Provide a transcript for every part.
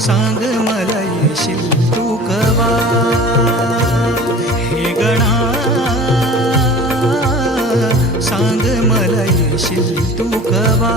सांग मला येशील तू कवा? हे गणा सांग मला येशील तू कवा?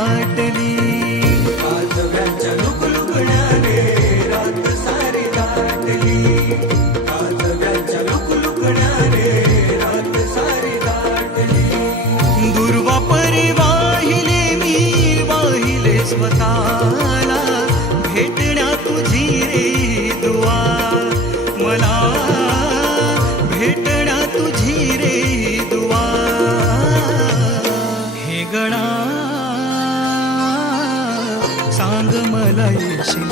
स्वतःला भेटण्या तुझी रे दुआ मला भेटण्या तुझी रे दुआ हे गणा सांग मला येशील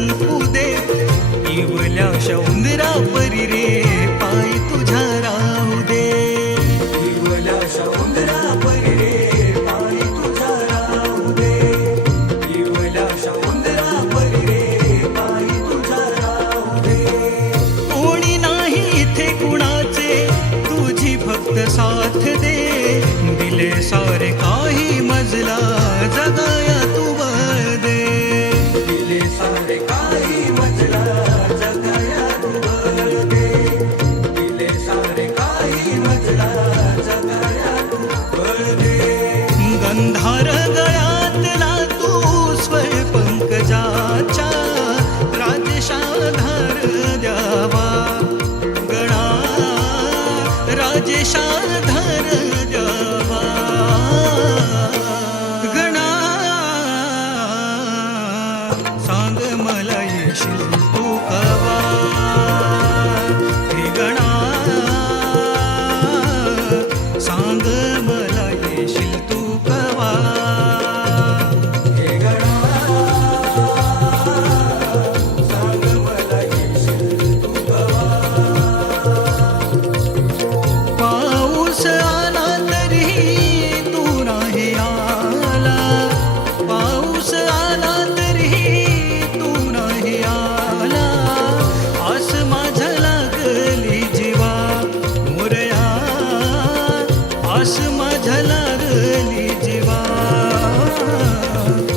संपू दे शौंदरा परी रे पाय तुझा राहू दे. इवल्या शौंदरा परी रे पाय तुझ्या राहू दे. इवल्या शौंदरा परी रे पाय तुझ्या राहू दे. कोणी नाही इथे कुणाचे तुझी फक्त साथ दे. दिले सारे का काही मजला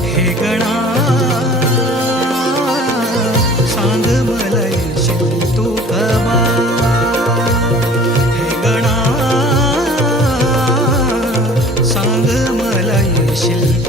हे सांग मला येशील तू कवा हे गणा सांग मला येशील